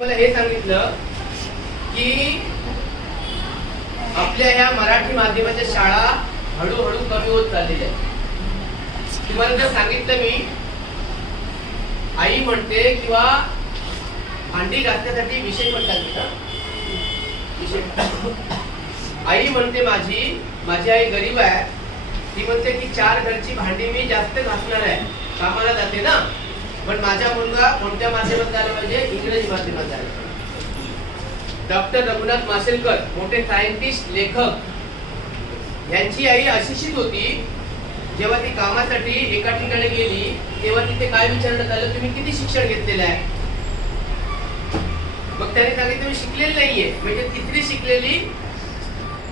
मला हे सांगितलं की आपल्या ह्या मराठी माध्यमाच्या शाळा हळूहळू कमी होत चाललेल्या आहेत. तुम्हाला जर सांगितलं मी आई म्हणते किंवा भांडी घासण्यासाठी विषय पण का? विषय. आई म्हणते माझी माझी आई गरीब आहे. ती म्हणते की चार घरची भांडी मी जास्त घासणार आहे. कामाला जाते ना? पण माझा मुलगा कोणत्या माध्यमात झाला पाहिजे? इंग्रजी माध्यमात झाला पाहिजे. डॉक्टर रघुनाथ मासेलकर मोठे सायंटिस्ट लेखक. यांची आई अशिक्षित होती. जेव्हा ती कामासाठी एका ठिकाणी गेली तेव्हा तिथे काय विचारण्यात आलं? तुम्ही किती शिक्षण घेतलेलं आहे? मग त्याने सांगितलं मी शिकलेली नाहीये. म्हणजे तिसरी शिकलेली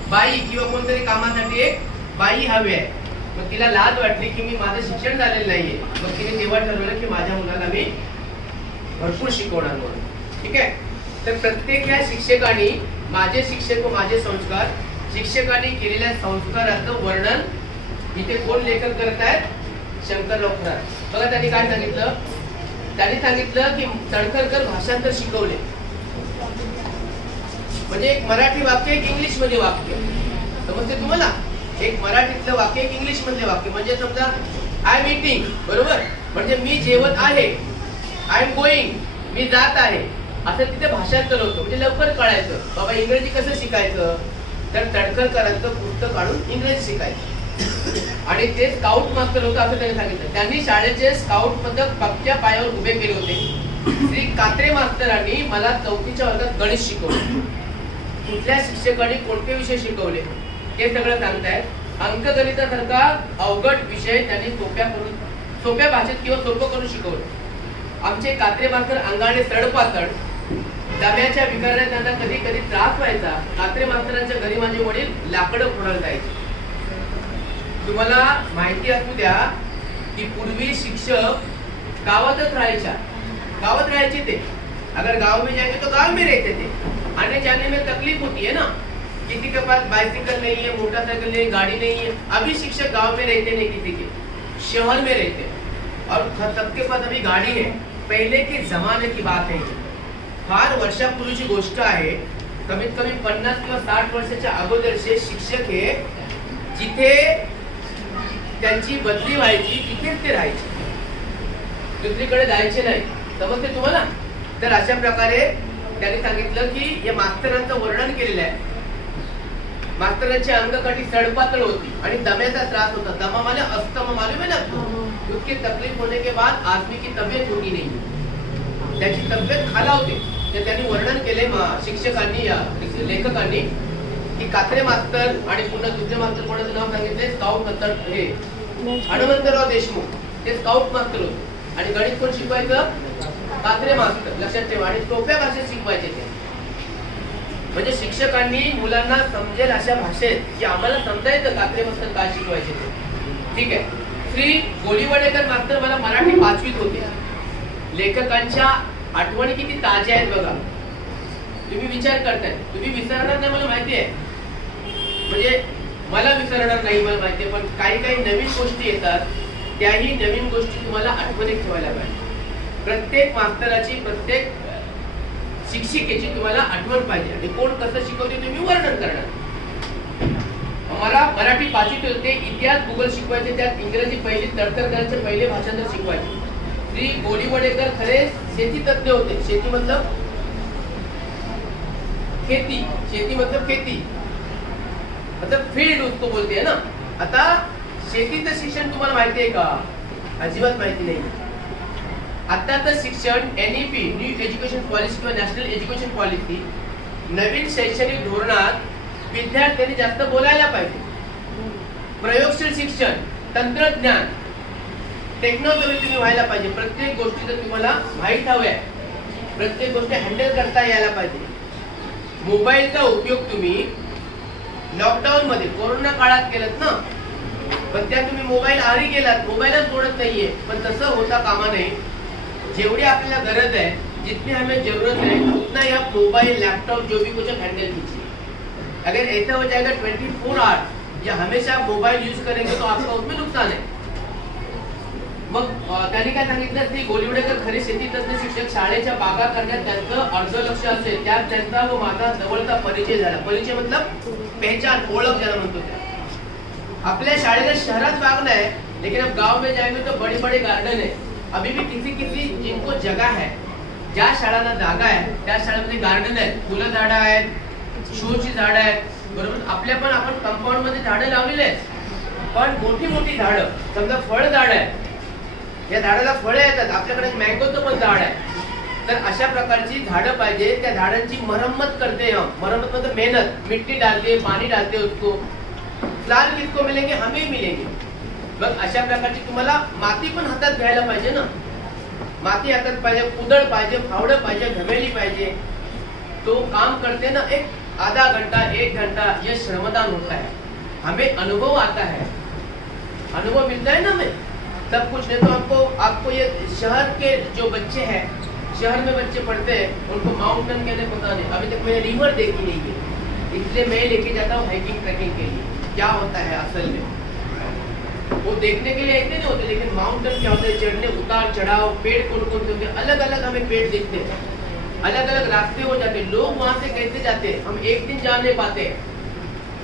बाई किंवा कोणतरी कामासाठी एक बाई हवी आहे. मग तिला लाज वाटली की मी माझं शिक्षण झालेलं नाहीये. मग तिने तेव्हा ठरवलं की माझ्या मुलाला मी भरपूर शिकवणार म्हणून. ठीक आहे? तर प्रत्येक ह्या शिक्षकांनी माझे शिक्षक व माझे संस्कार शिक्षकांनी केलेल्या संस्काराचं वर्णन इथे कोण लेखक करत आहेत शंकर खरात बघा त्यांनी काय सांगितलं? त्यांनी सांगितलं की तडकरकर भाषांतर शिकवले. म्हणजे एक मराठी वाक्य एक इंग्लिशमध्ये वाक्य. समजते तुम्हाला? एक मराठीतलं वाक्य एक इंग्लिश मधले वाक्य. म्हणजे समजा आय एम इटिंग बरोबर? म्हणजे मी जेवत आहे. आय एम गोईंग मी जात आहे. असं तिथे भाषांतर होतं. म्हणजे लवकर कळायचं. बाबा इंग्रजी कसं शिकायचं? तर तडकरकरांचं पुस्तक काढून इंग्रजी शिकायचं. आणि ते स्काउट मास्टर होतं असं त्यांनी सांगितलं. त्यांनी शाळेचे स्काउट पथक पक्क्या पायावर उभे केले होते. श्री कात्रे मास्तरांनी मला चौथीच्या वर्गात गणित शिकवले. कुठल्या शिक्षकांनी कोणते विषय शिकवले? हे सगळं सांगतायत. अंकगणितासारखा अवघड विषय त्यांनी सोप्या करून सोप्या भाषेत किंवा सोपं करून शिकवलं. आमचे कात्रे मास्तर अंगाने सडपातळ. दम्याच्या विकाराने त्यांना कधी कधी त्रास व्हायचा. कात्रे मास्तरांच्या घरी माझे वडील लाकडं फोडायला जायचे. तुम्हाला माहिती असू द्या की पूर्वी शिक्षक गावातच राहायच्या. गावात राहायचे ते. अगर गाव में जाएंगे तो गाव में रहते थे. आने जाने में तकलीफ होती है ना? किसी के पास बाइसिकल नहीं है मोटरसाइकिल नहीं गाड़ी नहीं है। अभी शिक्षक गांव में रहते नहीं किसी के। शहर में रहते। हैं। और सबके पास अभी गाड़ी है। पहले के जमाने की बात है फार वर्षापूर्वीची गोष्ट आहे कमीत कमी पन्नास किंवा साठ वर्षाच्या अगोदरचे शिक्षक हे जिथे त्यांची बदली व्हायची तिथेच ते राहायचे. दुसरीकडे जायचे नाही. समजते तुम्हाला? तर अशा प्रकारे त्यांनी सांगितलं की या मास्तरांचं वर्णन केलेलं आहे. मास्तरांची अंगकाठी सडपातळ होती आणि दम्याचा त्रास होता. दमा माने अस्तमा मालूम है ना? आपको उसकी तकलीफ होने के बाद आदमी की तबीयत होगी नाही. त्याची तब्येत खालावते ते त्यांनी वर्णन केले शिक्षकांनी या लेखकांनी की कात्रे मास्तर आणि पुन्हा दुसरे मास्तर कोणाचं नाव सांगितले? स्काउट मास्तर हे हनुमंतराव देशमुख. ते स्काउट मास्तर होते. आणि गणित कोण शिकवायचं? कात्रे मास्तर. लक्षात ठेवा. आणि सोप्या भाषेत शिकवायचे ते. म्हणजे शिक्षकांनी मुलांना समजेल अशा भाषेत की आम्हाला समजा येतं कात्रे मास्तर काय शिकवायचे ते. ठीक आहे? श्री गोडीवडेकर मास्तर मला मराठी पाचवीत होते. लेखकांच्या आठवणी किती ताज्या आहेत बघा. तुम्ही विचार करताय. तुम्ही विसरणार नाही मला माहिती आहे. म्हणजे मला विसरणार नाही मला माहिती आहे पण काही काही नवीन गोष्टी येतात. त्याही नवीन गोष्टी तुम्हाला आठवणीत ठेवायला पाहिजे. प्रत्येक मास्तराची प्रत्येक शिक्षिकेची तुम्हाला आठवण पाहिजे. आणि कोण कसं शिकवते तुम्ही वर्णन करणार. मला मराठी पाचवीत होते इतिहास भूगोल शिकवायचे त्यात इंग्रजी पहिली तडकरकरांचे पहिले भाषांतर शिकवायचे. श्री गोडीवडेकर खरे शेती तज्ञ होते. शेती मतलब खेती. शेती मतलब खेती. मतलब फील्ड उसको बोलते है ना. आता शेतीचं शिक्षण तुम्हाला माहिती आहे का? अजिबात माहिती नाही. आत्ताचं शिक्षण N E P new education policy किंवा नॅशनल एज्युकेशन पॉलिसी नवीन शैक्षणिक धोरणात विद्यार्थ्यांनी जास्त बोलायला पाहिजे. प्रयोगशील शिक्षण तंत्रज्ञान टेक्नॉलॉजी तुम्ही व्हायला पाहिजे. प्रत्येक गोष्टीचं तुम्हाला माहीत हव्या आहे प्रत्येक गोष्ट हँडल करता यायला पाहिजे. मोबाईलचा उपयोग तुम्ही लॉकडाऊन मध्ये कोरोना काळात केलात ना? पण त्या तुम्ही मोबाईल आरी गेलात मोबाईलच सोडत नाहीये. पण तसं होता कामा नये. जेवढी आपल्याला गरज है जितनी हमें जरूरत है उतना ही आप मोबाइल लैपटॉप जो भी कुछ हैंडल कीजिए. अगर ऐसा हो जाएगा ट्वेंटी फोर आवर्स या हमेशा आप मोबाइल यूज करेंगे तो आपका उसमें नुकसान है. मग त्यांनी काय सांगितलं की गोलिवडेकर खरी शेती तज्ञ शिक्षक शाळेच्या बागा करण्यात त्यांचं अर्ध लक्ष असेल त्यात त्यांचा व माझा जवळचा परिचय झाला. परिचय मतलब पहचान ओळख ज्याला म्हणतो त्या. आपल्या शाळेला शहरात वागलाय लेकिन अब गाव में जाएंगे तो बड़े बड़े गार्डन है अभी भी किसी किसी जिनको जगह है ज्या शाळांना जागा आहे त्या शाळेमध्ये गार्डन आहेत फुलं झाडं आहेत, शोची झाडं आहेत, बरोबर? आपल्या पण आपण कंपाऊंड मध्ये झाडं लावलेली आहेत. पण मोठी मोठी समजा फळ झाड आहे या झाडाला येतात, आपल्याकडे मँगोचं पण झाड आहे. तर अशा प्रकारची पाहिजे, त्या झाडांची मरम्मत करते मरम्मत मेहनत, मिट्टी डालते, पाणी डालते उसको. फ्लावर किसको मिलेंगे? हमें मिलेंगे. मग अशा प्रकारची तुम्हाला माती पण हातात ना. माती हातात पाहिजे, कुदळ पाहिजे, फावडं पाहिजे, घमेली पाहिजे. तो काम करते ना एक आधा घंटा, एक घंटा ये श्रमदान होता है हमें अनुभव आता है. अनुभव मिलता है ना हमें? सब कुछ नहीं तो आपको आपको ये शहर के जो बच्चे हैं, शहर में बच्चे पढ़ते हैं, उनको माउंटेन कहने पता नहीं अभी तक मैंने रिवर देखी नहीं है। इसलिए मैं लेके जाता हूँ हाइकिंग ट्रैकिंग के लिए। क्या होता है असल में? वो देखने के लिए इतने नहीं होते लेकिन माउंटेन क्या होते है चढ़ने उतार चढ़ाव पेड़ कौन कौन से होते अलग अलग हमें पेड़ दिखते हैं। अलग अलग रास्ते हो जाते हैं। लोग वहाँ से कैसे जाते हैं हम एक दिन जा नहीं पाते।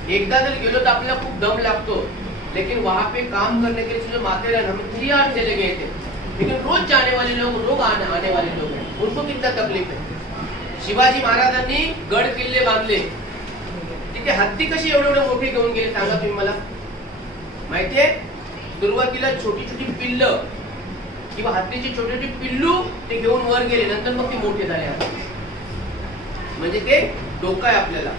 एकदा जर गेलो तर आपल्याला खूप दम लागतो। लेकिन वहाँ पे काम करने के लिए जो माथेरान हम थ्री आवर्स चले गए थे। लेकिन रोज जाने वाले लोग रोज आने, आने वाले लोग हैं। उनको कितना तकलीफ़ है? शिवाजी महाराजांनी गड किल्ले बांधले। तिथे हत्ती कशी एवढे एवढे मोठे घेऊन गेले सांगा तुम्ही मला? माहितीये सुरुवातीला छोटी छोटी पिल्ल किंवा हत्तीची छोटी छोटी पिल्लू ते घेऊन वर गेले नंतर मग ते मोठे झाले म्हणजे ते डोकं आहे आपल्याला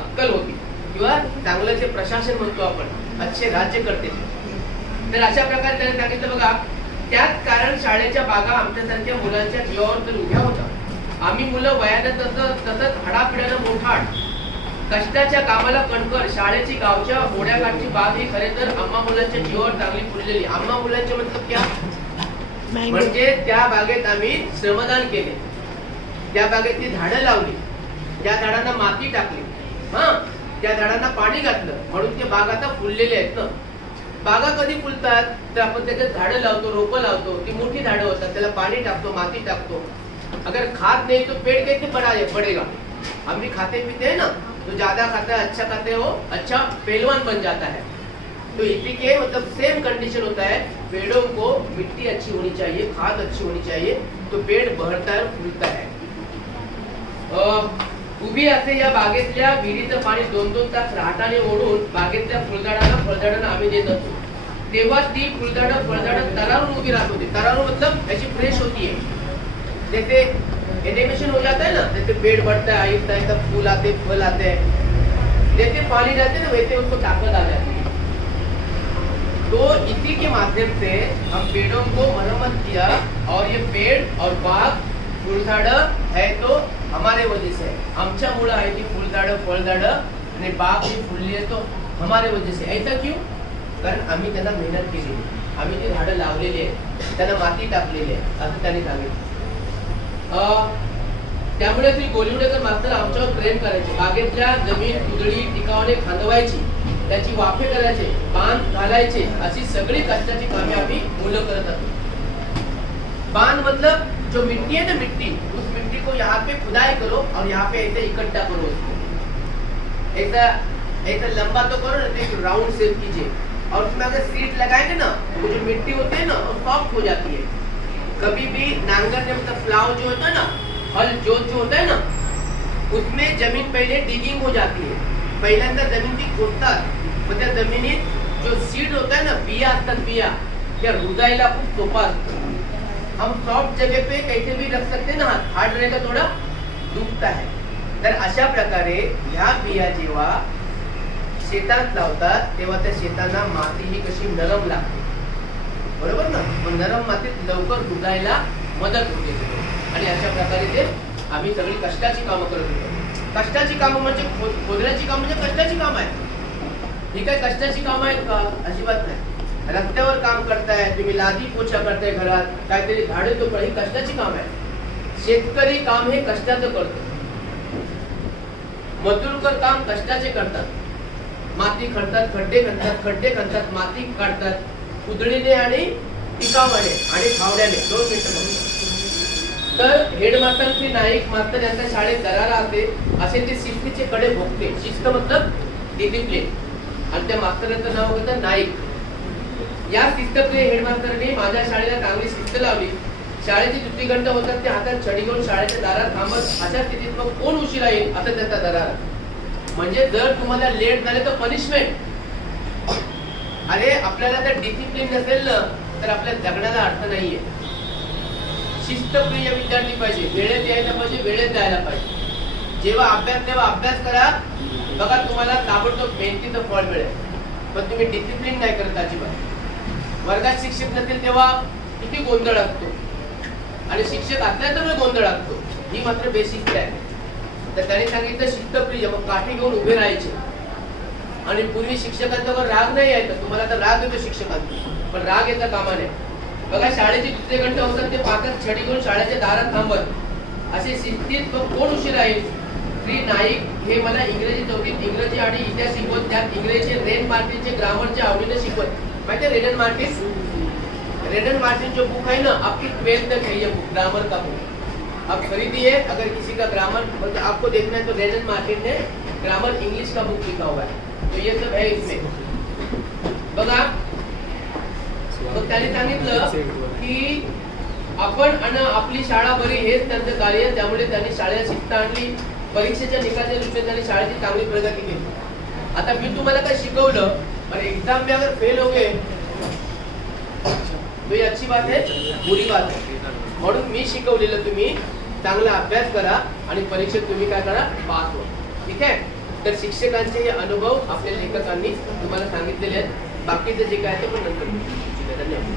अक्कल होती. किंवा चांगलं जे प्रशासन म्हणतो आपण अच्छे राज्य करते. तर अशा प्रकारे त्याने सांगितलं बघा त्याच कारण शाळेच्या बागा आमच्यासारख्या मुलांच्या जीवावर तर उभ्या होता आम्ही मुलं वयानं तसं तसंच हाडापिड्यानं मोठाड कष्टाच्या कामाला कणकर शाळेची गावच्या ओढ्याकाठची बाग ही खरे तर आम्हा मुलांच्या जीवावर चांगली फुललेली. आम्हा मुलांचे मतलब क्या? म्हणजे त्या बागेत आम्ही श्रमदान केले. त्या बागेत ती झाडं लावली. त्या झाडांना माती टाकली. हा? त्या झाडांना पाणी घातलं. म्हणून ते बाग आता फुललेले आहेत ना. बागा कधी फुलतात? तर आपण त्याच्यात झाडं लावतो रोपं लावतो. ती मोठी झाडं होतात. त्याला पाणी टाकतो माती टाकतो. अगर खाद नहीं तो पेड़ कैसे बड़ा पड़ेगा? हम भी खाते पीते हैं ना. तो ज्यादा खाता है अच्छा खाते हो अच्छा पहलवान बन जाता है। तो इसी के मतलब सेम कंडीशन होता है पेड़ों को मिट्टी अच्छी होनी चाहिए खाद अच्छी होनी चाहिए तो पेड़ बढ़ता है और फूलता है। उभी असे या बागेतल्या विहिरीचं पाणी दोन दोन तास रहाटाने ओढून बागेतल्या फुलझाडांना फळझाडांना आम्ही देत असतो. तेव्हा ती फुलझाडं फळझाडं तरारून उभी राहत होती. तरारून मतलब ऐसी फ्रेश होती है एनिमेशन हो जाता है ना? जैसे पेड़ बढ़ता है आहिस्ता आहिस्ता फूल आते फल आते हैं। जैसे पानी डालते हैं ना वैसे उसको ताकत आ जाती है। तो इसी के माध्यम से हम पेड़ों को मरम्मत किया और ये पेड़ और बाग फुलझाडं है तो हमारे वजह से। है. आमच्यामुळं आहे ती फुलझाडं फळझाडं आणि बाग ही फुलली आहे तो हमारे वजह से। ऐसा क्यों? कारण आम्ही त्यांना मेहनत केली. आम्ही ती झाडं लावलेली आहेत त्यांना माती टाकलेली आहे असं त्यांनी सांगितलं. त्यामुळे श्री गोलिवडेकर मास्तर आमच्यावर प्रेम करायचे. बागेतल्या जमीन कुदळी टिकावणे खांदवायची. त्याची वाफे करायचे बांध घालायचे अशी सगळी कष्टाची कामे आम्ही मुलं करत असतो बांध मतलब जो मिट्टी है ना मिट्टी उस मिट्टी को यहाँ पे खुदाई करो और यहाँ पे ऐसे इकट्ठा करो उसको. ऐसा ऐसा लंबा तो करो ना एक राउंड शेप कीजिए. और उसमें अगर सीट लगाएंगे ना वो जो मिट्टी होती है ना वो सॉफ्ट हो जाती है. कभी भी नांगर जब मतलब प्लाव जो होता है ना हल जोत जो होता है ना उसमें जमीन पहिले डिगिंग हो जाती है। पहिल्यांदा जमीन ती खोदतात मग त्या जमिनीत जो सीड होता है ना बिया असतात बिया त्या रुजायला खूप सोपा असतो हम सॉफ्ट जगह पे कैसे भी रख सकते हैं ना हाथ हार्ड रहेगा थोड़ा दुखता है। तर अशा प्रकारे ह्या बिया जेव्हा शेतात लावतात तेव्हा त्या शेतांना माती ही कशी नरम लागते. बरोबर ना? मग नरम मातीत लवकर दुखायला मदत होते. आणि अशा प्रकारे ते आम्ही सगळी कष्टाची कामं करत होतो. कष्टाची कामं म्हणजे खोदण्याची कामं म्हणजे कष्टाची कामं आहेत. ही काय कष्टाची कामं आहेत का? अजिबात नाही. रस्त्यावर काम करताय तुम्ही लादी पोछा करताय घरात काहीतरी झाडे तो ही कष्टाची काम आहे शेतकरी काम हे कष्टाचं करतो. मजूरकर काम कष्टाचे करतात. माती खणतात खड्डे खणतात खड्डे खणतात माती काढतात. कुदळीने आणि टिकावाने आणि फावड्याने दोन मिनिटं तर हेडमास्टर नाईक मास्तर यांच्या शाळेत दरारा असते असे ते शिस्तीचे कडे भोगते. शिस्त मतलब डिसिप्लिन आणि त्या मास्तरांचं नाव होतं नाईक. या शिस्तप्रिय हेडमास्टरने माझ्या शाळेला चांगली शिस्त लावली. शाळेची दुसरी घंटा होतात ते हातात छडी घेऊन शाळेच्या दारात थांबत अशा स्थितीत मग कोण उशिरा येईल? असं त्यांचा दरारा. म्हणजे जर तुम्हाला लेट झाले तर पनिशमेंट अरे आपल्याला जर डिसिप्लिन नसेल ना तर आपल्या जगण्याला अर्थ नाहीये. शिस्तप्रिय विद्यार्थी पाहिजे वेळेत यायला पाहिजे वेळेत जायला पाहिजे. जेव्हा अभ्यास तेव्हा अभ्यास करा. बघा तुम्हाला ताबडतोब मेहनतीचं फळ मिळेल. पण तुम्ही डिसिप्लिन नाही करत अजिबात. वर्गात शिक्षक नसेल तेव्हा किती गोंधळ असतो. आणि शिक्षक असल्या तर गोंधळ असतो. ही मात्र बेसिक आहे तर त्याने सांगितलं शिस्तप्रिय मग काठी घेऊन उभे राहायचे. आणि पूर्वी शिक्षकांचा राग नाही यायचा तुम्हाला तर राग येतो शिक्षकांचा. पण राग येता कामा नये बघा शाळेचे दुसरे घंटे होतात ते पाकात छडी घेऊन शाळेच्या दारात थांबत. असे शिस्तीत मग कोण उशीर आहे? श्री नाईक हे मला इंग्रजी चौथीत इंग्रजी आणि इतिहास शिकवत त्यात इंग्रजीचे रेन मार्टिनचे ग्रामरचे आवडीने शिकवत. माहिती रेडन मार्टिन? रेडन मार्टिन जो बुक है ना आपकी ट्वेल्थ तक है ये बुक ग्रामर का बुक आप खरीदिए अगर किसी का ग्रामर मतलब आपको देखना है तो रेडन मार्टिन ने ग्रामर इंग्लिश का बुक लिखा हुआ है. तो ये सब है इसमें बघा. मग त्याने सांगितलं की आपण आणि आपली शाळा बरी हेच त्यांचं कार्य. त्यामुळे त्यांनी शाळेला शिकता आणली. परीक्षेच्या निकालाच्या दृष्टीने त्यांनी शाळेची चांगली प्रगती केली. आता मी तुम्हाला काय शिकवलं और एग्जाम में अगर फेल हो गए. तो ये अच्छी बात है बुरी बात है. म्हणून मी शिकवलेलं तुम्ही चांगला अभ्यास करा आणि परीक्षेत तुम्ही काय करा पास हो ठीक आहे तर शिक्षकांचे हे अनुभव आपल्या लेखकांनी तुम्हाला सांगितलेले आहेत. बाकीचं जे काय आहे ते पण नंतर धन्यवाद.